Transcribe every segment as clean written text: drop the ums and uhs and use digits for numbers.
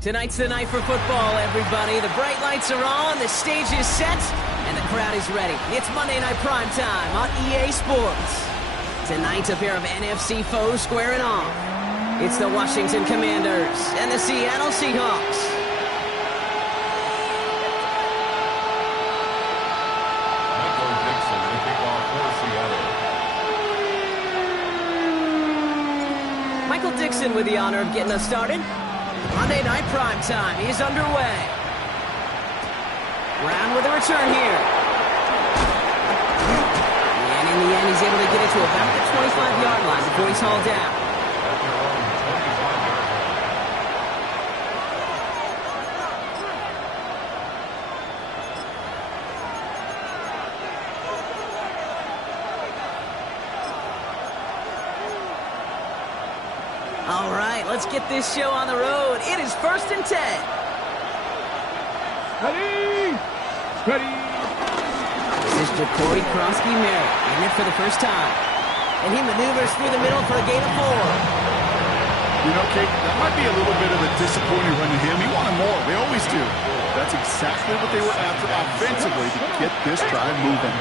Tonight's the night for football, everybody. The bright lights are on, the stage is set, and the crowd is ready. It's Monday Night Primetime on EA Sports. Tonight, a pair of NFC foes squaring off. It's the Washington Commanders and the Seattle Seahawks. Michael Dixon with the honor of getting us started. Monday Night Primetime is underway. Brown with a return here. And in the end, he's able to get it to about the 25-yard line before he's hauled down. All right, let's get this show on the road. It is 1st and 10. Ready! Ready! This is Jacory Krosky-Merritt in it for the first time. And he maneuvers through the middle for a gain of 4. You know, Kate, that might be a little bit of a disappointing run to him. He wanted more. They always do. That's exactly what they were after offensively to get this drive moving.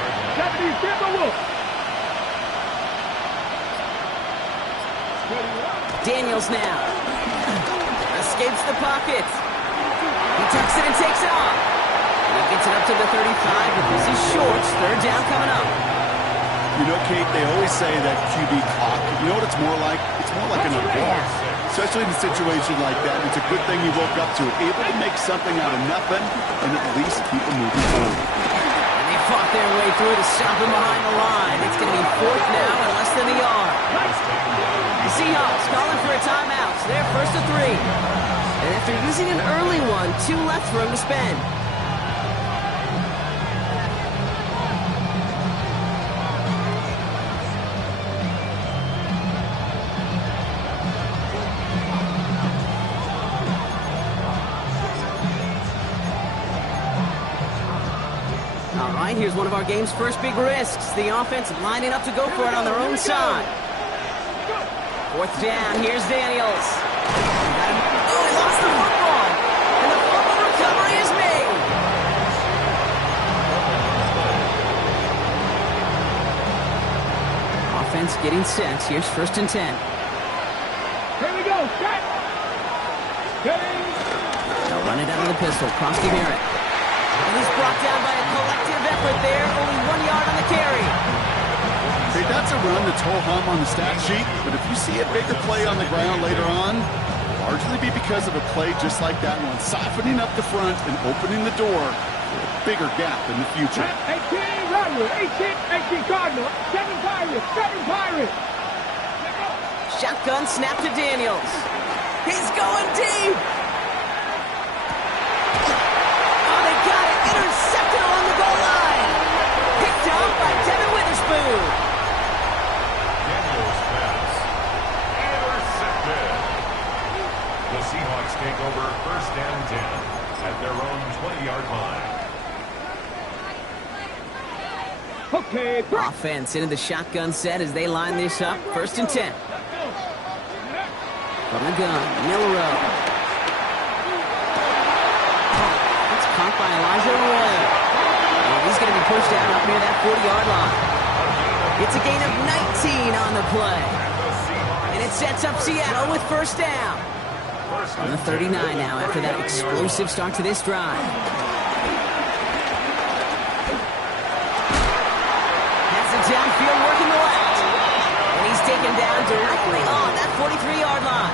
Daniels now. Escapes the pocket. He tucks it and takes it off. And he gets it up to the 35, but this is short. 3rd down coming up. You know, Kate, they always say that QB clock. You know what it's more like? It's more like another ball. Especially in a situation like that. It's a good thing you woke up to it. Able to make something out of nothing and at least keep it moving forward. And they fought their way through to stop him behind the line. It's going to be 4th now and less than a yard. The Seahawks calling for a timeout. So they're 1st and 3. And after using an early one, 2 left for him to spend. All right, here's one of our game's first big risks. The offense lining up to go for it on their own side. 4th down, here's Daniels. Oh, he lost the football. And the fumble recovery is made. Offense getting set. Here's 1st and 10. Here we go. Set. Ready. They'll run it out of the pistol. Krosky-Merritt. And he's brought down by a collective effort there. Only 1 yard on the carry. Hey, that's a run that's ho-hum on the stat sheet, but if you see a bigger play on the ground later on, it'll largely be because of a play just like that one, softening up the front and opening the door for a bigger gap in the future. 18 Rodwood, 18 Cardinal, 7 Pirates, 7 Pirates. Shotgun snap to Daniels. He's going deep. Oh, they got it. Intercepted along the goal line. Picked off by Devin Witherspoon. Daniels pass. Intercepted. The Seahawks take over 1st and 10 at their own 20-yard line. Okay. Offense into the shotgun set as they line this up. 1st and 10. From the gun, Milrow. It's caught by Elijah Royal. And he's going to be pushed out up near that 40-yard line. It's a gain of 19 on the play. And it sets up Seattle with 1st down. On the 39 now after that explosive start to this drive. Has it downfield working the left. And he's taken down directly on that 43-yard line.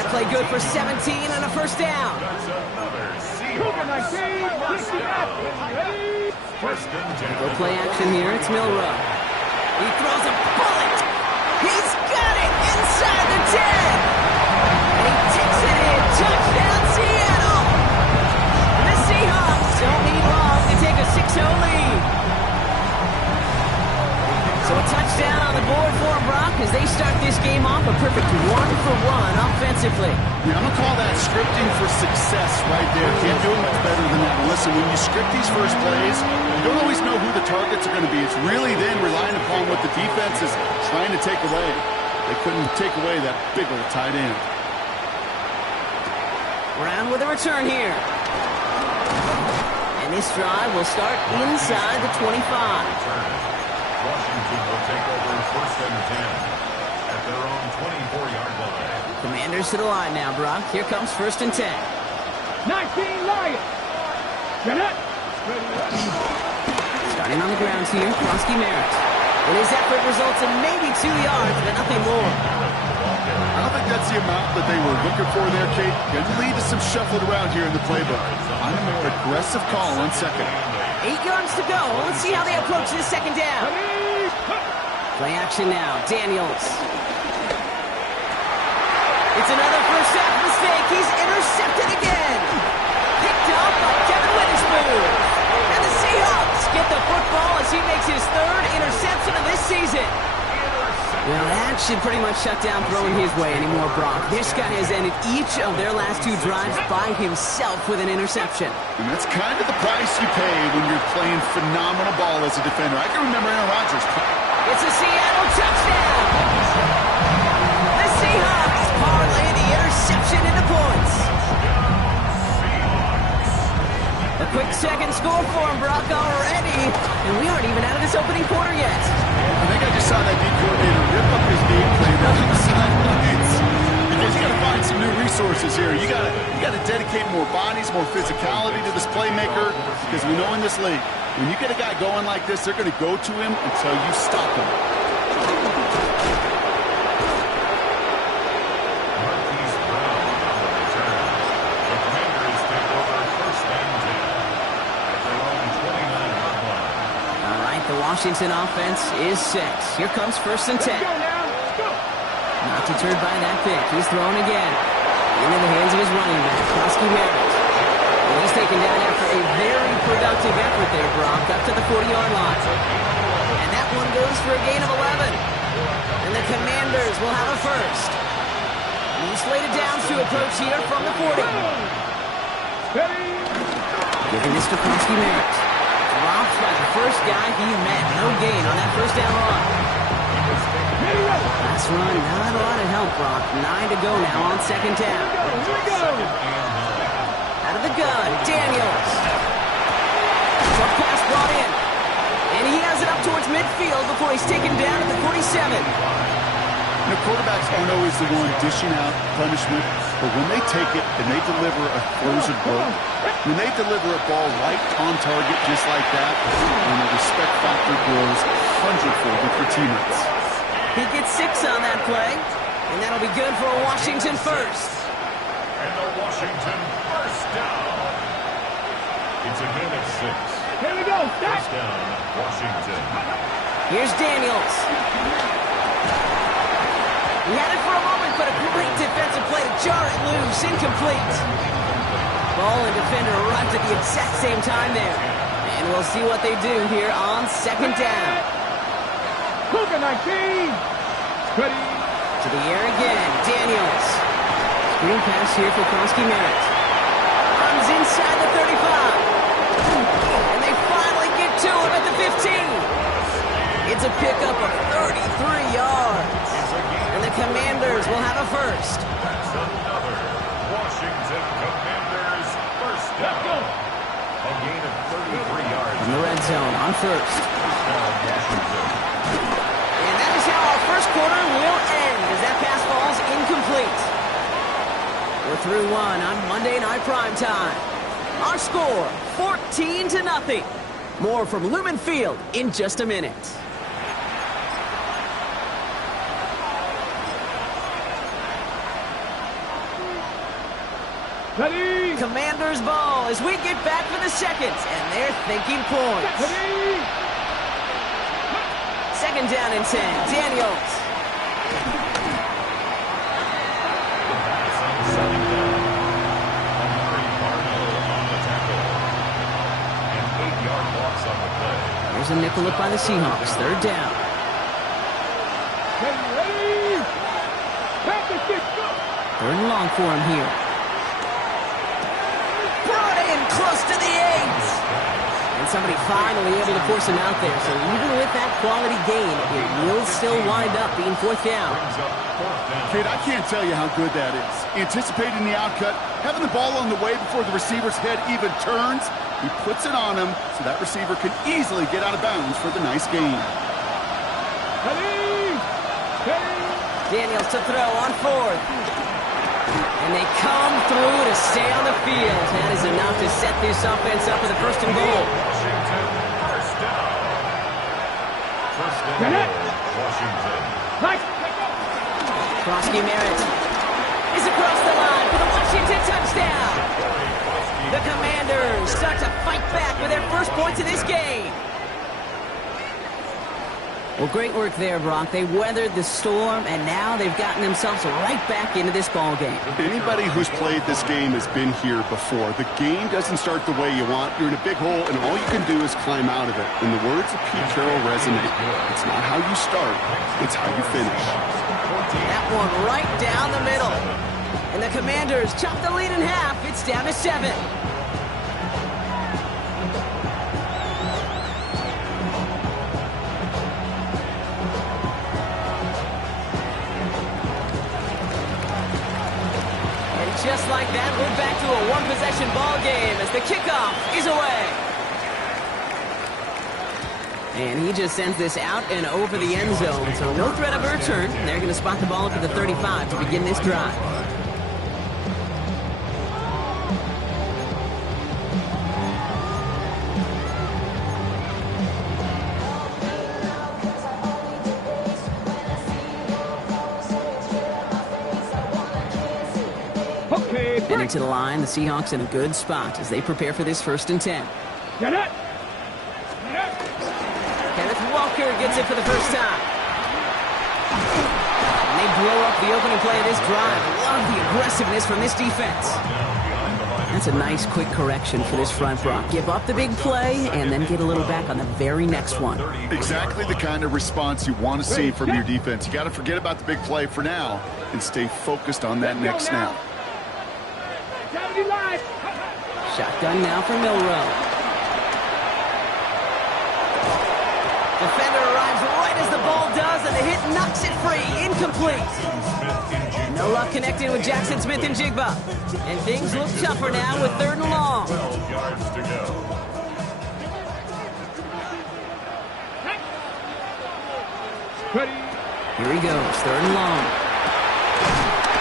That play good for 17 and a 1st down. Go play action here. It's Milrow. He throws a bullet. He's got it inside the 10. And he takes it in. Touchdown, Seattle. The Seahawks don't need long to take a 6-0 lead. So a touchdown on the board for Brock as they start this game off a perfect 1-for-1 offensively. Yeah, I'm going to call that scripting for success right there. Can't do it much better than that. And listen, when you script these first plays, you don't always know who the targets are going to be. It's really then relying upon what the defense is trying to take away. They couldn't take away that big old tight end. Brown with a return here. And this drive will start inside the 25. Washington will take over first and 10 at their own 24-yard line. Commanders to the line now, Brock. Here comes first and 10. 19 Lions. Get it. Starting on the ground here, Krosky Merritt. And his effort results in maybe 2 yards, but nothing more. I don't think that's the amount that they were looking for there, Kate. Going to lead to some shuffling around here in the playbook. On a more aggressive call on second. 8 yards to go. Let's see how they approach this second down. Play action now. Daniels. It's another first half mistake. He's intercepted again. Picked up by Kevin Witherspoon. And the Seahawks get the football as he makes his third interception of this season. Well, that should pretty much shut down throwing his way anymore, Brock. This guy has ended each of their last 2 drives by himself with an interception. And that's kind of the price you pay when you're playing phenomenal ball as a defender. I can remember Aaron Rodgers. It's a Seattle touchdown. The Seahawks parlay the interception into points. A quick second score for him, Brock, already. And we aren't even out of this opening quarter yet. I think I just saw that D coordinator rip up his game plan down the sidelines. Because you got to find some new resources here. You got to dedicate more bodies, more physicality to this playmaker. Because we know in this league, when you get a guy going like this, they're going to go to him until you stop him. Washington offense is set. Here comes first and 10. Not deterred by that pick. He's throwing again. Into the hands of his running back, Krosky Merritt. And he's taken down after a very productive effort there, Brock, up to the 40-yard line. And that one goes for a gain of 11. And the Commanders will have a first. And he's slated down to approach here from the 40. Giving this to Krosky Merritt. Dropped by the first guy he met. No gain on that first down run. Last run, not a lot of help, Brock. 9 to go now on second down. Out of the gun, Daniels. Tough pass brought in. And he has it up towards midfield before he's taken down at the 47. The quarterbacks aren't always the one dishing out punishment, but when they take it and they deliver a frozen ball, when they deliver a ball right on target just like that, and the respect factor grows hundredfold with your teammates. He gets 6 on that play, and that'll be good for a Washington first. And the Washington first down. It's a gain of 6. Here we go. First down, Washington. Here's Daniels. He had it for a moment, but a great defensive play to jar it loose. Incomplete. Ball and defender arrived at the exact same time there. And we'll see what they do here on second down. Cougar 19. Ready. To the air again. Daniels. Screen pass here for Krosky Merritt. Runs inside the 35. And they finally get to him at the 15. It's a pickup of 33 yards. And the Commanders will have a first. That's another Washington Commanders first down. A gain of 33 yards. In the red zone on first. First down, Washington. And that is how our first quarter will end as that pass falls incomplete. We're through 1 on Monday Night Primetime. Our score, 14-0. More from Lumen Field in just a minute. Ready. Commanders ball as we get back for the seconds, and they're thinking points. Ready. Second down and 10. Daniels. The pass on second down. Amari Barno on the tackle. An 8-yard loss on the play. There's a nickel up by the Seahawks. Third down. Ready. Back to 6. Go. Third and long for him here. Brought in close to the 8. And somebody finally able to force him out there. So even with that quality gain, it will still wind up being 4th down. Kid, I can't tell you how good that is. Anticipating the outcut, having the ball on the way before the receiver's head even turns, he puts it on him so that receiver can easily get out of bounds for the nice gain. Daniels to throw on 4th. And they come through to stay on the field. That is enough to set this offense up with a 1st and goal. Washington, 1st down. 1st and goal, Washington. Krosky Merritt is across the line for the Washington touchdown. The Commanders start to fight back with their first points of this game. Well, great work there, Brock. They weathered the storm, and now they've gotten themselves right back into this ball game. Anybody who's played this game has been here before. The game doesn't start the way you want. You're in a big hole, and all you can do is climb out of it. And the words of Pete Carroll resonate. It's not how you start, it's how you finish. That one right down the middle. And the Commanders chop the lead in half. It's down to 7. Just like that, we're back to a one-possession ball game as the kickoff is away. And he just sends this out and over the end zone, so no threat of a return. They're going to spot the ball up at the 35 to begin this drive. Heading to the line, the Seahawks in a good spot as they prepare for this 1st and 10. Kenneth Walker gets it for the first time. And they blow up the opening play of this drive. Love the aggressiveness from this defense. That's a nice quick correction for this front, Brock. Give up the big play and then get a little back on the very next one. Exactly the kind of response you want to see from your defense. You got to forget about the big play for now and stay focused on that next snap. Shotgun now for Milrow. Defender arrives right as the ball does, and the hit knocks it free. Incomplete. No luck connecting with Jackson Smith and Jigba. And things look tougher now with 3rd and long. 12 yards to go. Here he goes, 3rd and long.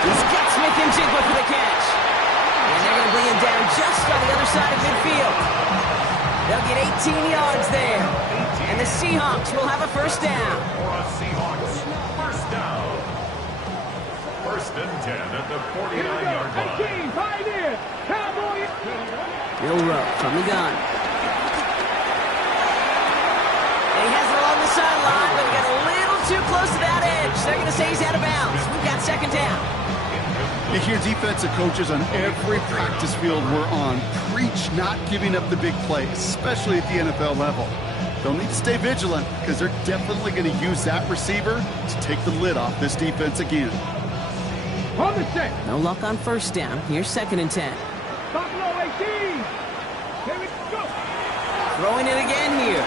He's got Smith and Jigba for the catch. And they're going to bring him down just on the other side of midfield. They'll get 18 yards there. And the Seahawks will have a 1st down. Seahawks, 1st down. 1st and 10 at the 49-yard line. Milrow from the gun. And he has it along the sideline, but he got a little too close to that edge. They're going to say he's out of bounds. We've got 2nd down. You hear defensive coaches on every practice field we're on preach not giving up the big play, especially at the NFL level. They'll need to stay vigilant because they're definitely going to use that receiver to take the lid off this defense again. No luck on 1st down. Here's 2nd and 10. Throwing it again here.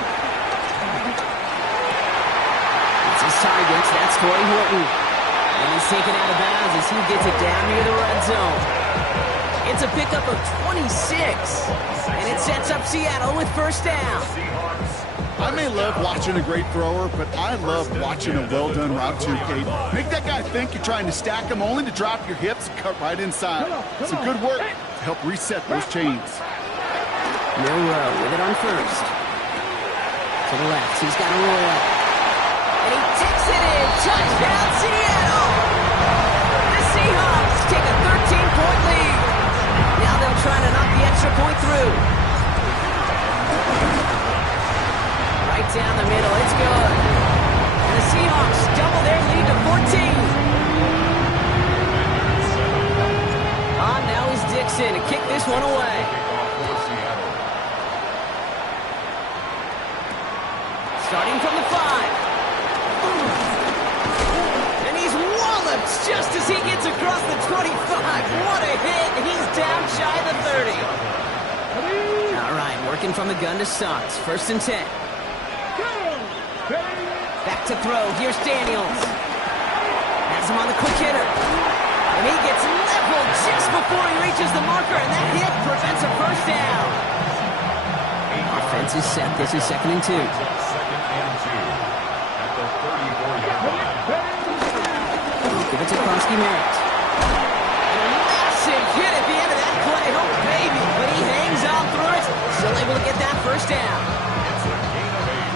It's his target. That's Torrey Horton. And he's taken out of bounds as he gets it down near the red zone. It's a pickup of 26. And it sets up Seattle with 1st down. I may love watching a great thrower, but I love watching a well-done route too, Kate. Make that guy think you're trying to stack him only to drop your hips and cut right inside. Some good work to help reset those chains. Milrow with it on 1st. To the left, he's got a roll. And he takes it in. Touchdown, Seattle! The Seahawks take a 13-point lead. Now they'll try to knock the extra point through. Right down the middle, it's good. And the Seahawks double their lead to 14. On now is Dixon to kick this one away. Starting from the 5. And he's walloped just as he gets across the 25. What a hit. He's down shy of the 30. All right, Working from the gun to Socks. 1st and 10. Back to throw. Here's Daniels. Has him on the quick hitter. And he gets leveled just before he reaches the marker, and that hit prevents a first down. Offense is set. This is 2nd and 2. 2nd and 2 at the 34-yard line. Give it to Kronsky Merritt. Massive hit at the end of that play. Oh, baby. But he hangs on through it. Still able to get that first down. It's a gain of 8.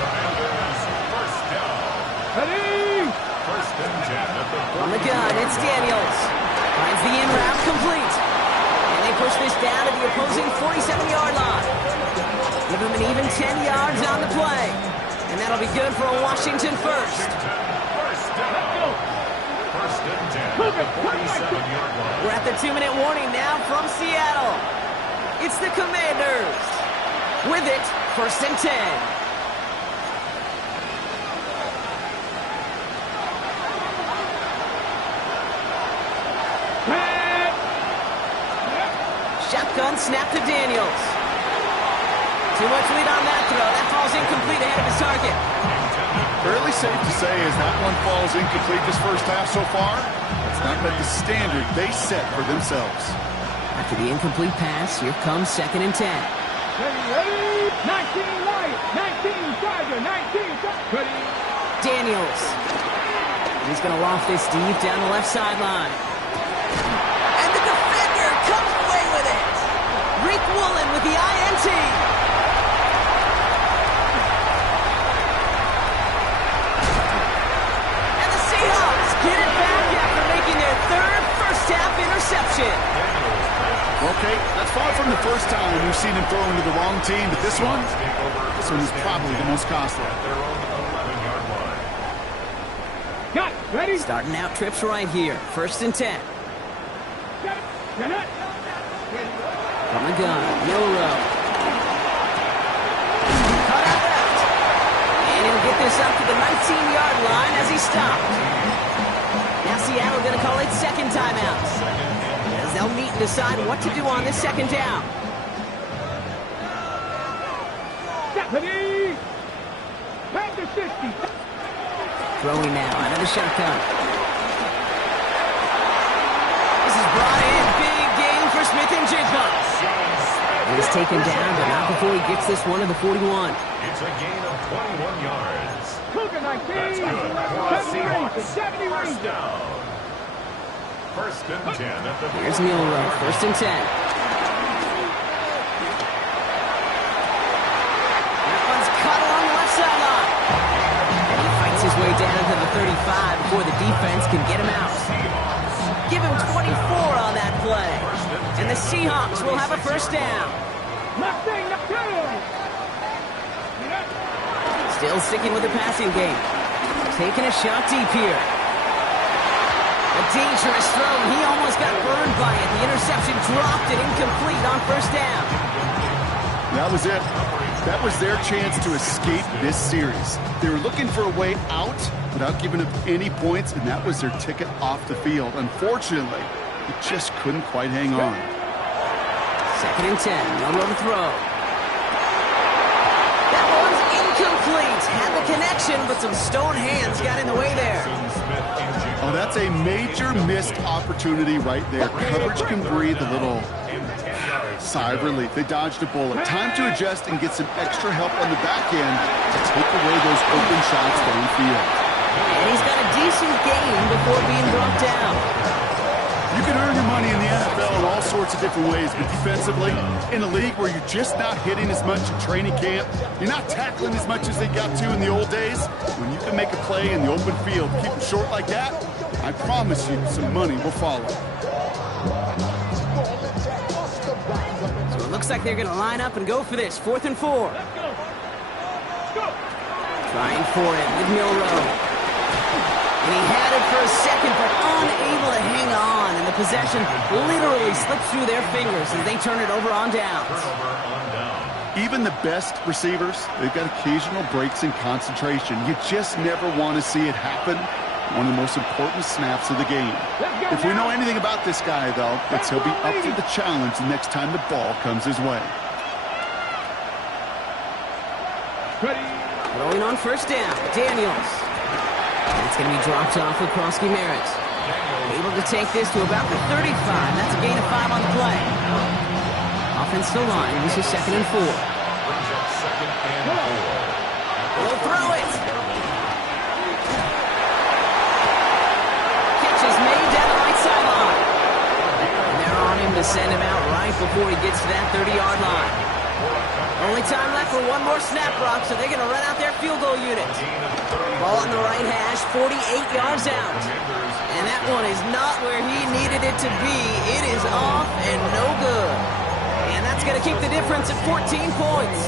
Commanders first down. Ready? 1st and 10 at the 40. On the gun, it's Daniels. Finds the in route complete. And they push this down to the opposing 47-yard line. Give him an even 10 yards on the play. And that'll be good for a Washington first. First down. 1st and 10 at the 47-yard line. We're at the 2-minute warning now from Seattle. It's the Commanders. With it, 1st and 10. Shotgun snap to Daniels. Too much lead on that throw. That falls incomplete ahead of his target. Fairly safe to say as that one falls incomplete this first half so far, it's not met the standard they set for themselves. After the incomplete pass, here comes 2nd and 10. Ready? 19 Lion, 19 Tiger, 19 Ready? Daniels. He's going to loft this deep down the left sideline. And the defender comes away with it. Rick Woolen with the INT. And the Seahawks get it back after making their 3rd first-half interception. Okay, that's far from the first time we've seen him throw into the wrong team, but this one is probably the most costly. At their own 11-yard line. Got it. Ready? Starting out trips right here. 1st and 10. Set. Get it. From the gun, Milrow. Cut out left. And he'll get this up to the 19-yard line as he stopped. Now Seattle going to call it 2nd timeout. As they'll meet and decide what to do on this 2nd down. Ready? Back to 60. Throwing now out of the shotgun. This is brought in. Big gain for Smith and Jigba. He's taken down, but not before he gets this one to the 41. It's a gain of 21 yards. Cougar 19. That's good for the 70 Seahawks. range. 70 First range. down. 1st and 10 at the Here's Milrow, 1st and 10. That one's cut along the left sideline. And he fights his way down to the 35 before the defense can get him out. Give him 24 on that play. And the Seahawks will have a first down. Mustang Nocturne. Still sticking with the passing game. Taking a shot deep here. A dangerous throw. He almost got burned by it. The interception dropped it incomplete on 1st down. That was it. That was their chance to escape this series. They were looking for a way out without giving up any points, and that was their ticket off the field. Unfortunately, it just couldn't quite hang on. 2nd and 10. Milrow to throw. That one's incomplete. Had the connection, but some stone hands got in the way there. Oh, that's a major missed opportunity right there. Coverage can breathe a little sigh of relief. They dodged a bullet. Time to adjust and get some extra help on the back end to take away those open shots downfield. And he's got a decent gain before being brought down. You can earn your money in the NFL in all sorts of different ways, but defensively, in a league where you're just not hitting as much in training camp, you're not tackling as much as they got to in the old days, when you can make a play in the open field, keep them short like that, I promise you some money will follow. So it looks like they're going to line up and go for this. 4th and 4. Trying for it with Milrow. And he had it for a second, but unable to hang on. And the possession literally slipped through their fingers as they turn it over on downs. Even the best receivers, they've got occasional breaks in concentration. You just never want to see it happen. One of the most important snaps of the game. If we know anything about this guy, though, it's he'll be up for the challenge the next time the ball comes his way. Throwing on first down, Daniels. And it's going to be dropped off with Krosky Merritt. Able to take this to about the 35. That's a gain of 5 on the play. Offense still line. This is 2nd and 4. He'll throw it. Catch is made down the right sideline. And they're on him to send him out right before he gets to that 30-yard line. Only time left for one more snap, Brock, so they're going to run out their field goal unit. Ball on the right hash, 48 yards out. And that one is not where he needed it to be. It is off and no good. And that's going to keep the difference at 14 points.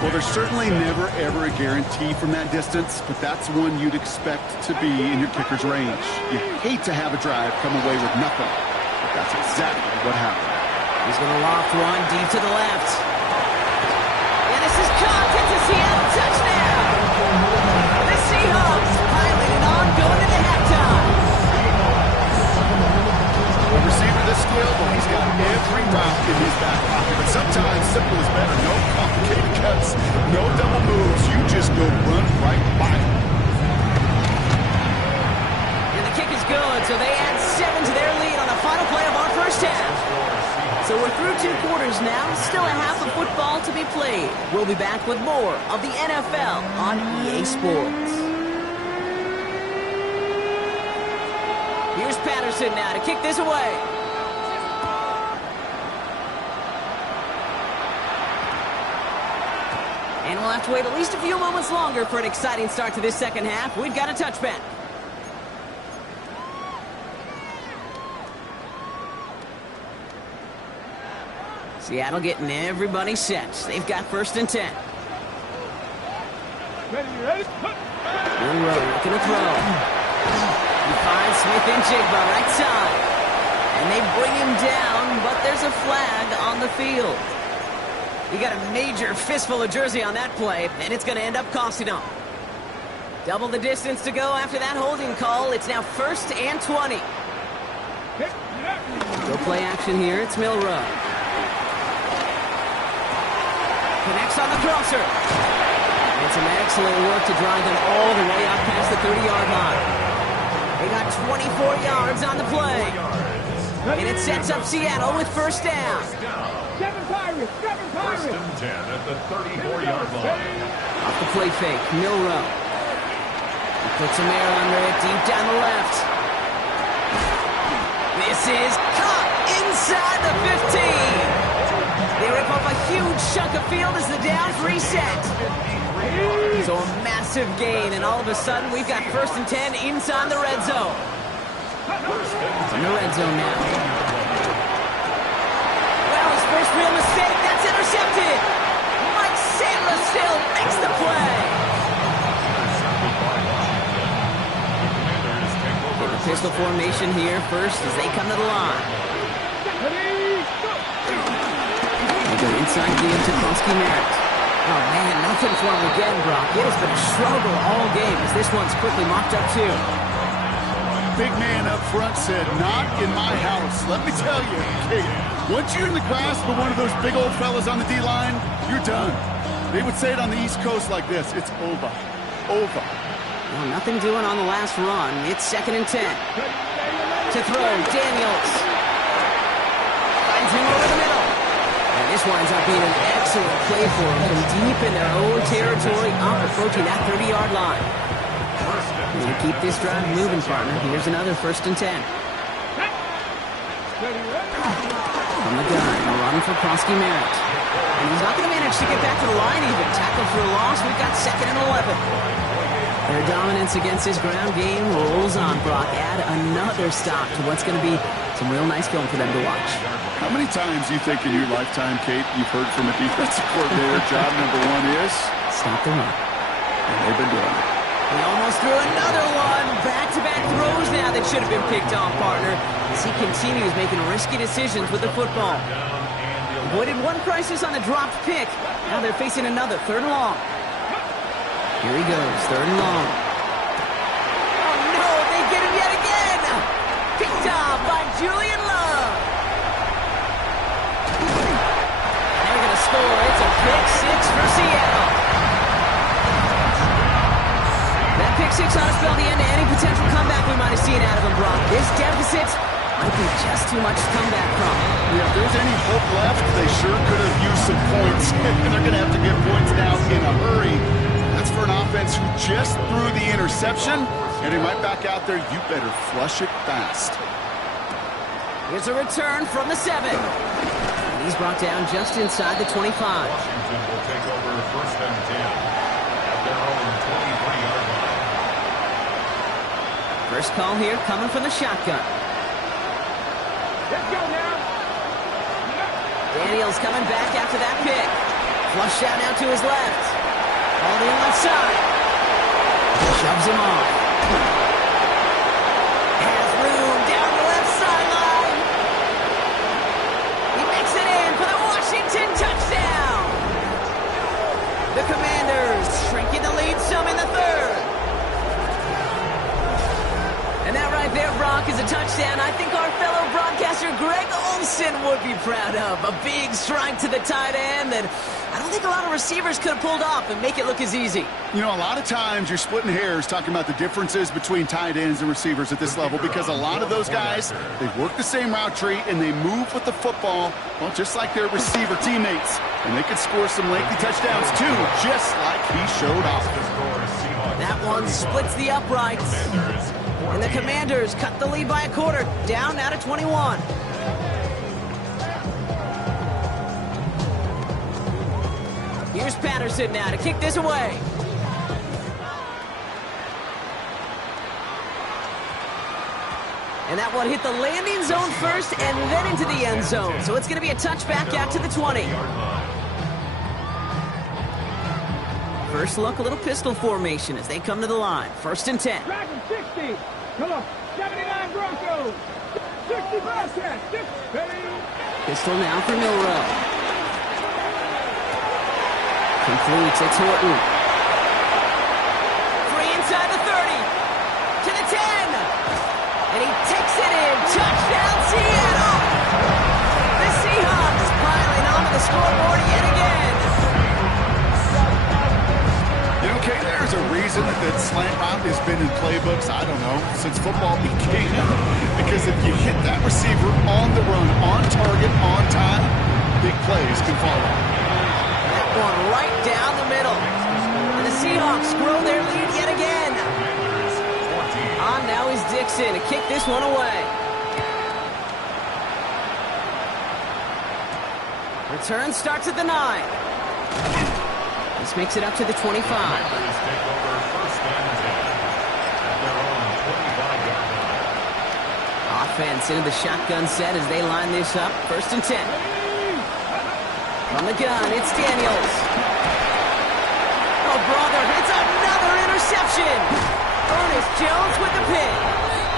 Well, there's certainly never, ever a guarantee from that distance, but that's one you'd expect to be in your kicker's range. You hate to have a drive come away with nothing, but that's exactly what happened. He's going to loft one deep to the left. And this is caught. It's a Seattle touchdown. The Seahawks piling it on going into halftime. A receiver this skilled, well, he's got every route in his back pocket, but sometimes simple is better. No complicated cuts, no double moves. You just go run right by him. And the kick is good, so they add 7 to their lead on the final play of our first half. So we're through 2 quarters now, still a half of football to be played. We'll be back with more of the NFL on EA Sports. Here's Patterson now to kick this away. And we'll have to wait at least a few moments longer for an exciting start to this second half. We've got a touchback. Seattle getting everybody set. They've got 1st and 10. Monroe looking to throw. He finds Smith and Jigba right side. And they bring him down, but there's a flag on the field. He got a major fistful of jersey on that play, and it's going to end up costing him. Double the distance to go after that holding call. It's now 1st and 20. Go play action here. It's Milroe. Connects on the crosser. And some excellent work to drive them all the way up past the 30-yard line. They got 24 yards on the play. And it sets up Seattle with 1st down. 7 Pirates, 7 Pirates. 1st and 10 at the 34-yard line. Off the play fake, Milroe. He puts a air under it deep down the left. This is caught inside the 15. They rip off a huge chunk of field as the downs reset. So a massive gain, and all of a sudden we've got 1st and 10 inside the red zone. In the red zone now. Well, his first real mistake, that's intercepted. Mike Sandler still makes the play. The pistol formation here first as they come to the line. They go inside the into Krosky Merritt. Oh man, nothing for him again, Brock. It has been a struggle all game as this one's quickly mocked up too. Big man up front said, "Not in my house." Let me tell you, Kate, once you're in the grasp of one of those big old fellas on the D-line, you're done. They would say it on the East Coast like this: it's over. Over. Well, nothing doing on the last run. It's 2nd and 10. To throw, Daniels. Finds him over the middle. And this winds up being an excellent play for them from deep in their own territory, up approaching that 30-yard line. To keep this drive moving, partner, here's another 1st and 10. From the gun, a run for Krosky Merritt. And he's not going to manage to get back to the line even. Tackle for a loss. We've got 2nd and 11. Their dominance against his ground game rolls on, Brock. Add another stop to what's going to be some real nice film for them to watch. How many times do you think in your lifetime, Kate, you've heard from a defensive coordinator, job number 1 is? Stop the run. And they've been doing it. He almost threw another one. Back-to-back throws now that should have been picked off, partner, as he continues making risky decisions with the football. Avoided one crisis on the dropped pick. Now they're facing another 3rd and long. Here he goes, 3rd and long. Oh no, they get him yet again! Picked off by Julian Love. And they're going to score. It's a pick 6 for Seattle. pick-six ought to spell the end to any potential comeback we might have seen out of him, Brock. This deficit might be just too much to come back from. Yeah, if there's any hope left, they sure could have used some points. And they're going to have to get points now in a hurry. That's for an offense who just threw the interception. Heading right back out there, you better flush it fast. Here's a return from the 7. And he's brought down just inside the 25. Washington will take over first and 10 at their own 23-yard line. First call here coming from the shotgun. Let's go now. Daniels coming back after that pick. Flush out now to his left. On the left side. Shoves him off. Has room down the left sideline. He makes it in for the Washington touchdown. The Commanders shrinking the lead some in the third. And that right there, Brock, is a touchdown I think our fellow broadcaster Greg Olsen would be proud of. A big strike to the tight end that I don't think a lot of receivers could have pulled off and make it look as easy. You know, a lot of times you're splitting hairs talking about the differences between tight ends and receivers at this level because a lot of those guys, they work the same route tree and they move with the football, well, just like their receiver teammates. And they could score some lengthy touchdowns too, just like he showed off. That one splits the uprights. And the Commanders cut the lead by a quarter, down now to 21. Here's Patterson now to kick this away. And that one hit the landing zone first and then into the end zone. So it's going to be a touchback out to the 20. First look, a little pistol formation as they come to the line. First and 10. Dragon 60. Come on. 79 Broncos. 60 Bobcats. 60. Pistol now for Milrow. Completes, it's Horton. Free inside the 30. To the 10. And he takes it in. Touchdown, Seattle. The Seahawks piling onto the scoreboard yet again. You know, Kay, there's a reason that slant route has been in playbooks, I don't know, since football began. Because if you hit that receiver on the run, on target, on time, big plays can follow. That one right down the middle. And the Seahawks grow their lead yet again. On now is Dixon to kick this one away. Return starts at the 9. This makes it up to the 25. Take over first and 10 at their own 25-yard line. Offense into the shotgun set as they line this up. First and 10. From the gun, it's Daniels. Oh, brother, it's another interception. Ernest Jones with the pick.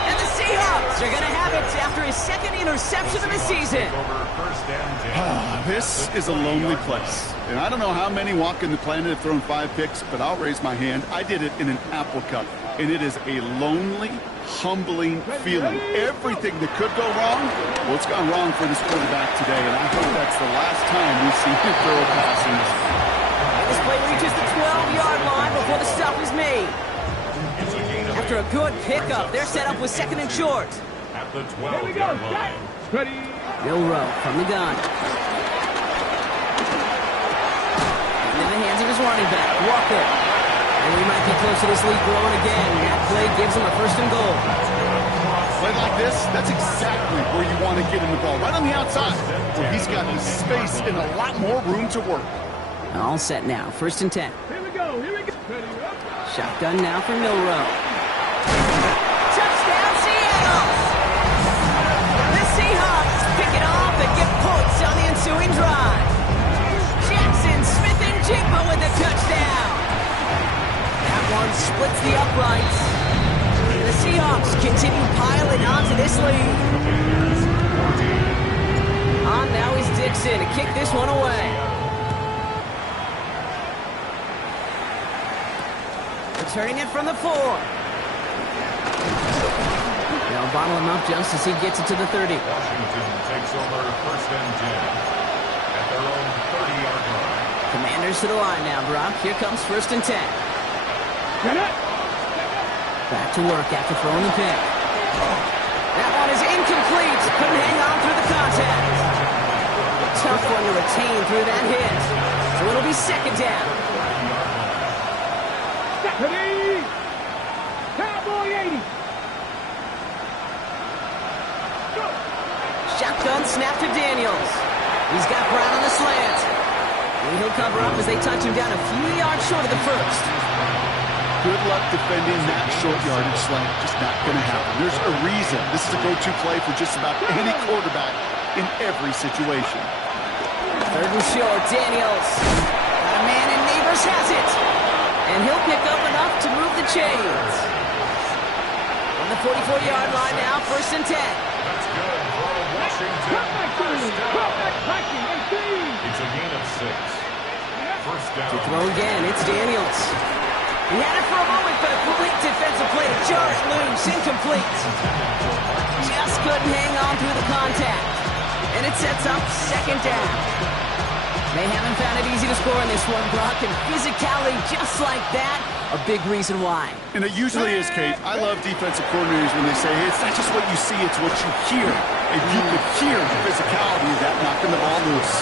And the Seahawks are going to have it after his second interception of the season. Over first and 10. This is a lonely place. And I don't know how many walking the planet have thrown 5 picks, but I'll raise my hand. I did it in an Apple Cup. And it is a lonely, humbling feeling. Everything that could go wrong, well, it's gone wrong for this quarterback today. And I hope that's the last time we see him throw a pass in this. This play reaches the 12-yard line before the stop is made. After a good pickup, they're set up with second and short. At the Here we go. 12-yard line. Ready. Milrow from the gun. And in the hands of his running back, Walker. And we might be close to this lead growing again. That play gives him a first and goal. Play like this, that's exactly where you want to get him the ball. Right on the outside, where he's got the space and a lot more room to work. All set now. First and 10. Here we go. Here we go. Ready. Up. Shotgun now for Milrow. Touchdown, Seattle! The Seahawks pick it off and get points on the ensuing drive. Jackson, Smith, and Jigba with the touchdown. That one splits the uprights. The Seahawks continue piling onto this lead. On now is Dixon to kick this one away. Returning it from the 4. They'll bottle him up just as he gets it to the 30. Washington takes over first and 10 at their own 30-yard line. Commanders to the line now, Brock. Here comes first and 10. Get it. Back to work after throwing the pick. That one is incomplete. Couldn't hang on through the contact. Tough one to retain through that hit. So it'll be second down. Ready? Cowboy 80. Go. Shotgun snap to Daniels. He's got Brown on the slant. And he'll cover up as they touch him down a few yards short of the first. Good luck defending that short yardage slant. Just not going to happen. There's a reason this is a go-to play for just about any quarterback in every situation. Third and short, Daniels. Got a man and Neighbors has it. And he'll pick up enough to move the chains. On the 44-yard line now, 1st and 10. That's good for Washington. It's a gain of 6. First down. To throw again, it's Daniels. He had it for a moment, but a complete defensive play to charge loose, incomplete. Just couldn't hang on through the contact. And it sets up second down. They haven't found it easy to score in this one, Brock, and physicality just like that, a big reason why. And it usually is, Kate. I love defensive coordinators when they say, hey, it's not just what you see, it's what you hear. And you could hear the physicality of that knocking the ball loose.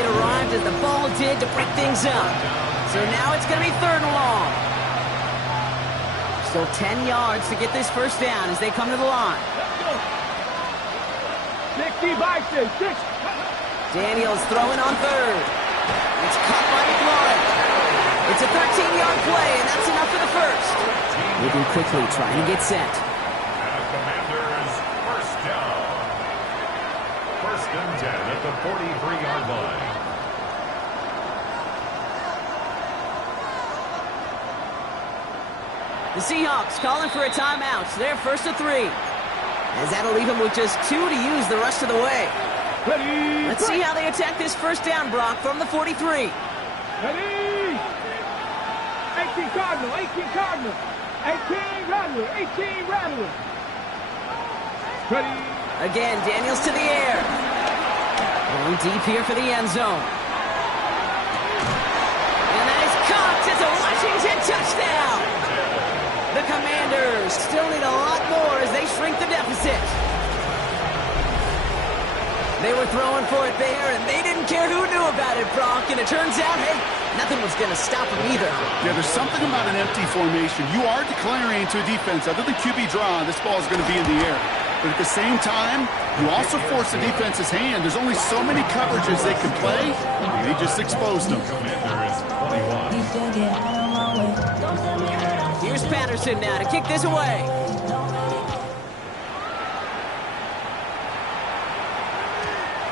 It arrived as the ball did to break things up. So now it's going to be 3rd and long. Still 10 yards to get this first down as they come to the line. 60 by 6. Daniels throwing on 3rd. It's caught by McLaurin. It's a 13-yard play, and that's enough for the first. Moving quickly, trying to get set. And Commanders first down. 1st and 10 at the 43-yard line. The Seahawks calling for a timeout. They're 1st and 3. As that'll leave them with just 2 to use the rest of the way. Ready? Let's see how they attack this first down, Brock, from the 43. Ready? 18 Cardinal, 18 Cardinal. 18 Rattler, 18 Rattler. Ready? Again, Daniels to the air. Going deep here for the end zone. And that is caught. It's a Washington touchdown. The Commanders still need a lot more as they shrink the deficit. They were throwing for it there, and they didn't care who knew about it, Brock. And it turns out, hey, nothing was going to stop them either. Yeah, there's something about an empty formation. You are declaring to a defense, other than QB draw, this ball is going to be in the air. But at the same time, you also force the defense's hand. There's only so many coverages they can play, and they just exposed them. Commanders 21. Here's Patterson now to kick this away.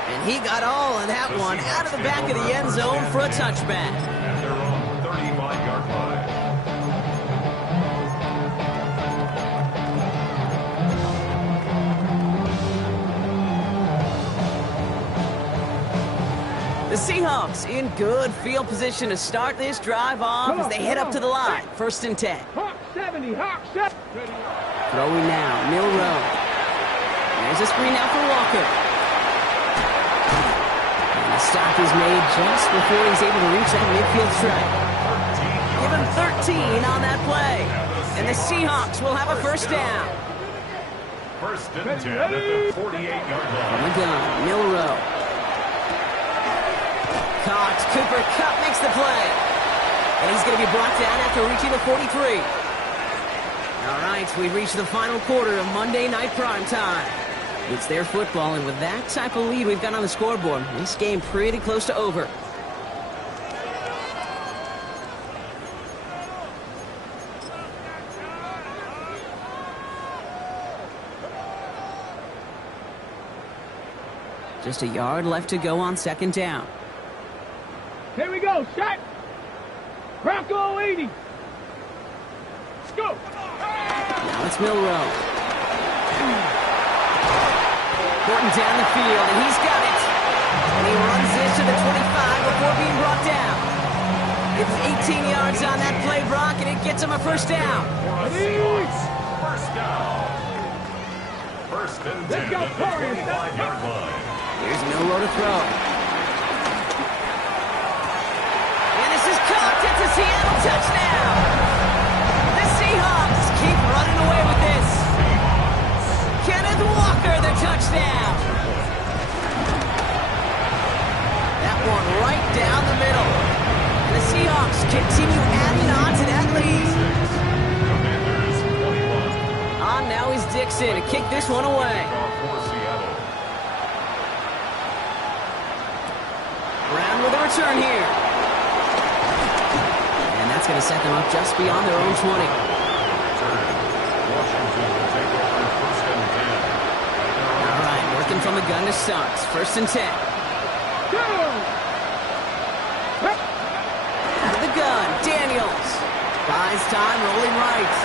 And he got all of that one out of the back of the end zone for a touchback. At their own 35-yard line. The Seahawks in good field position to start this drive off as they head up to the line. 1st and 10. Hawk 70, Hawk 70. Throwing now, Milrow. There's a screen now for Walker. And the stop is made just before he's able to reach that midfield stripe. Give him 13 on that play. And the Seahawks will have a first down. 1st and 10 at the 48-yard line. On the gun, Milrow. Caught. Cooper Kupp makes the play. And he's going to be brought down after reaching the 43. All right, we've reached the final quarter of Monday Night Primetime. It's their football, and with that type of lead we've got on the scoreboard, this game pretty close to over. Just a yard left to go on 2nd down. Here we go, shot. Bronco 80. Let's go. Now it's Milrow. Gordon down the field, and he's got it. And he runs this to the 25 before being brought down. It's 18 yards on that play, Brock, and it gets him a first down. First down. 1st and 10 at the 25-yard line. Here's Milrow to throw. And this is caught. It's a Seattle touchdown. The Seahawks keep Walker, the touchdown. That one right down the middle. And the Seahawks continue adding on to that lead. Commanders 21. Now is Dixon to kick this one away. For Seattle. Brown with a return here. And that's going to set them up just beyond their own 20. Washington will take over first and 10. All right, working from the gun to start. First and 10. Go! Out of the gun, Daniels. Buys time, rolling right.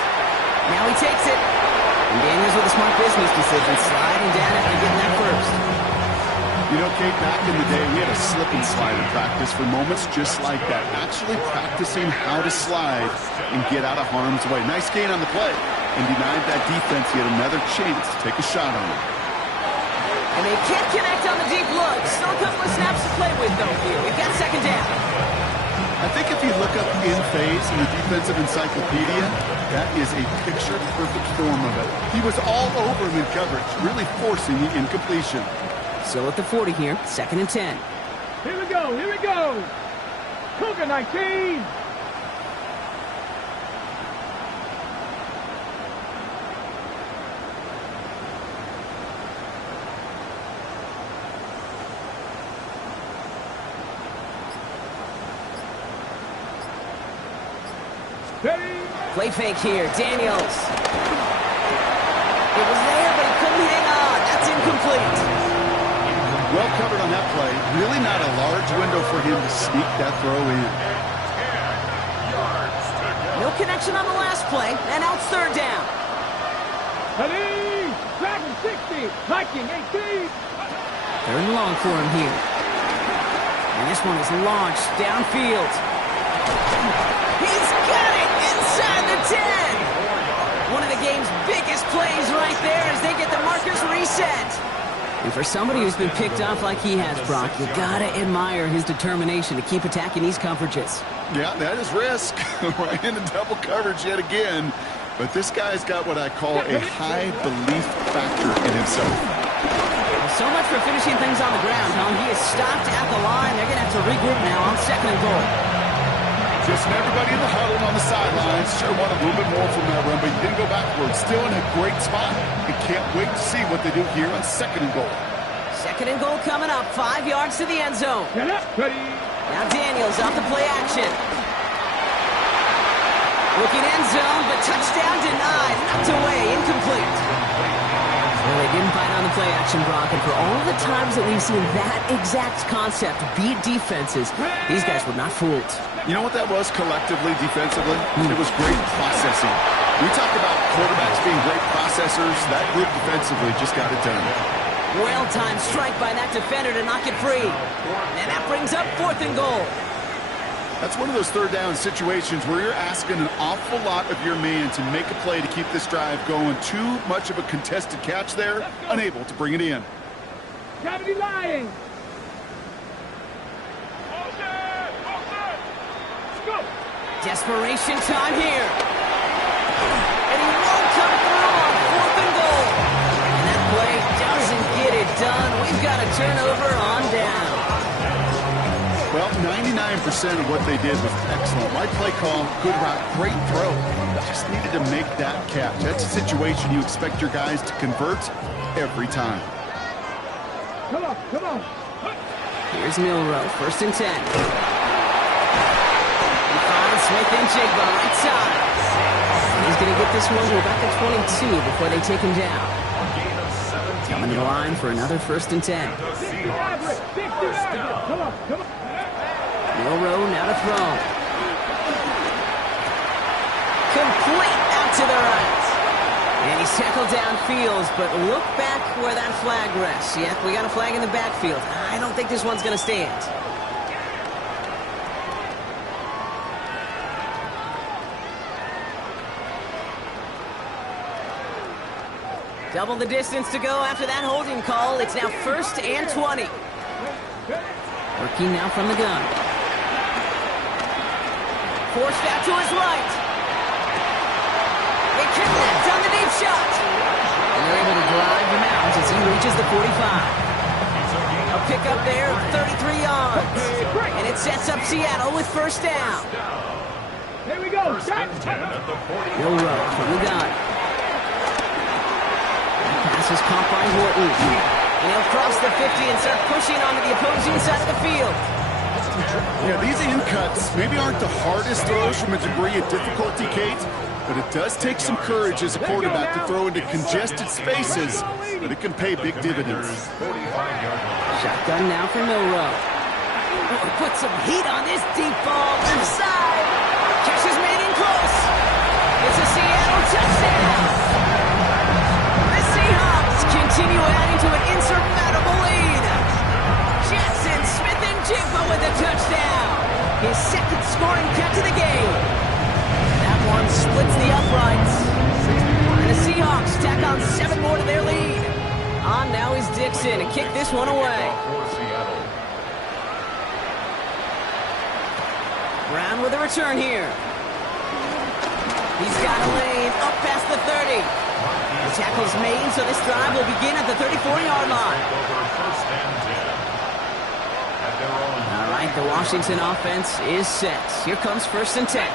Now he takes it. And Daniels with a smart business decision, sliding down after getting that first. You know, Kate, back in the day, we had a slip and slide in practice for moments just like that. Actually practicing how to slide and get out of harm's way. Nice gain on the play. And denied that defense yet another chance to take a shot on it. And they can't connect on the deep look. Still a couple of snaps to play with, though, here. We've got second down. I think if you look up in phase in the defensive encyclopedia, that is a picture-perfect form of it. He was all over him in coverage, really forcing the incompletion. So at the 40 here, second and 10. Here we go, here we go. Cougar 19. Ready? Play fake here, Daniels. It was there, but he couldn't hang on. That's incomplete. Well covered on that play. Really not a large window for him to sneak that throw in. No connection on the last play, and now it's third down. Ready? Dragon 60. Viking 18. Third and long for him here. And this one is launched downfield. He's got it inside the 10. One of the game's biggest plays right there as they get the markers reset. And for somebody who's been picked off like he has, Brock, you gotta admire his determination to keep attacking these coverages. Yeah, that is risk. We're into double coverage yet again. But this guy's got what I call a high belief factor in himself. So much for finishing things on the ground, huh? He is stopped at the line. They're gonna have to regroup now on second and goal. Just everybody in the huddle on the sidelines. Sure want a little bit more from that run, but he didn't go backwards. Still in a great spot. And can't wait to see what they do here on second and goal. Second and goal coming up. 5 yards to the end zone. Get up. Ready? Now Daniels off the play action. Looking end zone, but touchdown denied. Knocked away. Incomplete. Well, they didn't bite on the play action, Brock, and for all the times that we've seen that exact concept beat defenses, these guys were not fooled. You know what that was collectively, defensively? It was great processing. We talk about quarterbacks being great processors. That group defensively just got it done. Well-timed strike by that defender to knock it free. And that brings up fourth and goal. That's one of those third down situations where you're asking an awful lot of your man to make a play to keep this drive going. Too much of a contested catch there, unable to bring it in. Gravity lying. Go. Desperation time here. And he won't come through on fourth and goal. And that play doesn't get it done. We've got a turnover on down. Well, 99% of what they did was excellent. Right play call, good route, great throw. Just needed to make that catch. That's a situation you expect your guys to convert every time. Come on, come on. Here's Milrow, first and 10. He finds Smith and Jigba right side. He's going to get this one to about the 22 before they take him down. Coming to the line for another first and 10. 60 average. 60 average. Come on, come on. Milrow now to throw. Complete out to the right. And he's tackled downfield, but look back where that flag rests. Yeah, we got a flag in the backfield. I don't think this one's going to stand. Double the distance to go after that holding call. It's now first and 20. Working now from the gun. Forced out to his right. They connect on the deep shot. And they're able to drive him out. reaches the 45. A pickup there of 33 yards. And it sets up Seattle with first down. Here we go. Milrow from the gun. Pass is caught by Horton. And he'll cross the 50 and start pushing onto the opposing side of the field. Yeah, these in cuts maybe aren't the hardest throws from a degree of difficulty, Kate, but it does take some courage as a quarterback to throw into congested spaces, but it can pay big dividends. Shotgun now for Milrow. Oh, put some heat on this deep ball left side. Catch is made in close. It's a Seattle touchdown. The Seahawks continue adding to an insurmountable lead. Jackson Smith-Njigba with a touchdown. His second scoring catch of the game. That one splits the uprights. And the Seahawks tack on 7 more to their lead. On now is Dixon to kick this one away. Brown with a return here. He's got a lane up past the 30. The tackle's made, so this drive will begin at the 34-yard line. All right, the Washington offense is set. Here comes 1st and 10.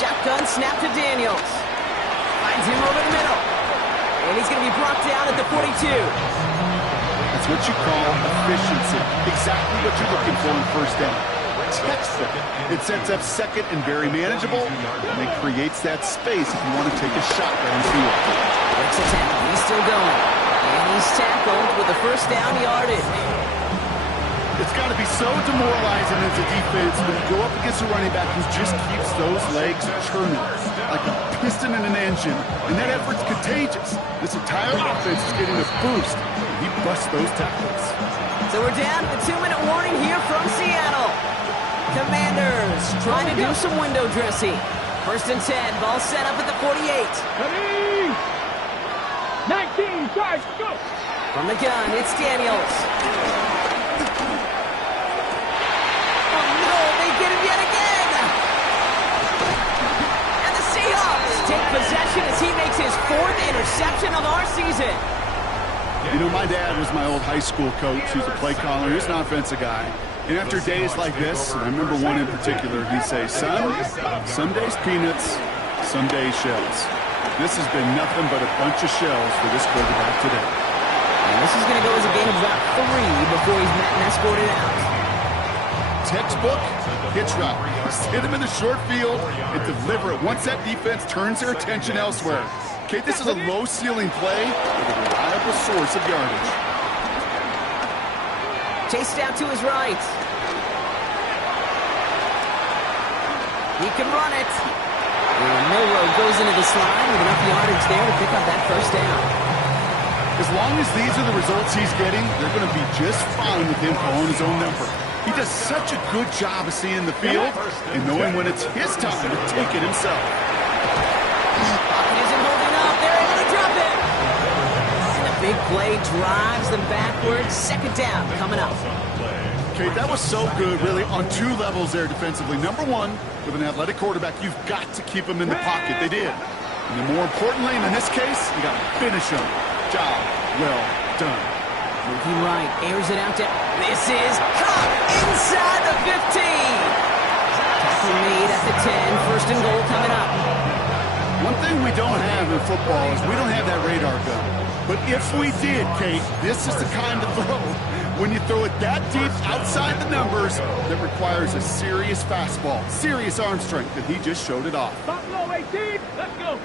Shotgun snap to Daniels. Finds him over the middle. And he's going to be brought down at the 42. That's what you call efficiency. Exactly what you're looking for in first down. Textbook. It sets up second and very manageable, and it creates that space if you want to take a shot downfield. Breaks a tackle. He's still going. And he's tackled with a first down yardage. It's got to be so demoralizing as a defense when you go up against a running back who just keeps those legs churning like a piston in an engine, and that effort's contagious. This entire offense is getting a boost. He busts those tackles. So we're down to the 2-minute warning here from Seattle. Commanders trying to do some window dressing. 1st and 10, ball set up at the 48. Ready? 19, charge, go! From the gun, it's Daniels. Oh no, they get him yet again! And the Seahawks take possession as he makes his 4th interception of our season. You know, my dad was my old high school coach. He was a play caller. He was an offensive guy. And after days like this, and I remember one in particular, he'd say, son, some days peanuts, some days shells. This has been nothing but a bunch of shells for this quarterback today. And this is going to go as a gain of about 3 before he's met and escorted out. Textbook hitch route. Just hit him in the short field and deliver it once that defense turns their attention elsewhere. Okay, this is a low-ceiling play with a reliable source of yardage. Chased out to his right. He can run it. And Milrow goes into the slide with enough yardage there to pick up that first down. As long as these are the results he's getting, they're going to be just fine with him calling his own number. He does such a good job of seeing the field and knowing when it's his time to take it himself. Pocket isn't holding up. They're able to drop it. And the big play drives them backwards. 2nd down coming up. Okay, that was so good, really, on 2 levels there defensively. Number 1, with an athletic quarterback, you've got to keep him in the pocket. They did. And then more importantly, in this case, you got to finish him. Job well done. Moving right, airs it out to... This is caught inside the 15. Tackle made at the 10. 1st and goal coming up. One thing we don't have in football is we don't have that radar gun. But if we did, Kate, this is the kind of throw when you throw it that deep outside the numbers that requires a serious fastball, serious arm strength, and he just showed it off. Top low, 18, let's go.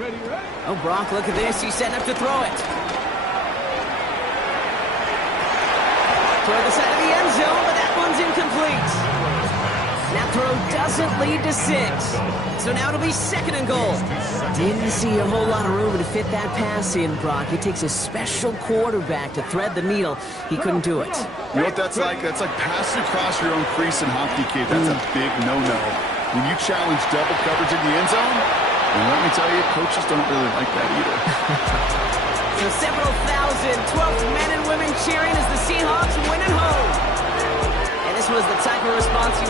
Ready, right? Oh, Brock, look at this. He's setting up to throw it. Toward the side of the end zone, but that one's incomplete. That throw doesn't lead to 6. So now it'll be 2nd and goal. Didn't see a whole lot of room to fit that pass in, Brock. It takes a special quarterback to thread the needle. He couldn't do it. You know what that's like? That's like passing across your own crease in hockey, Kate. That's a big no-no. When you challenge double coverage in the end zone, and let me tell you, coaches don't really like that either. So several thousand 12th men and women cheering as the Seahawks win at home. And this was the type of response you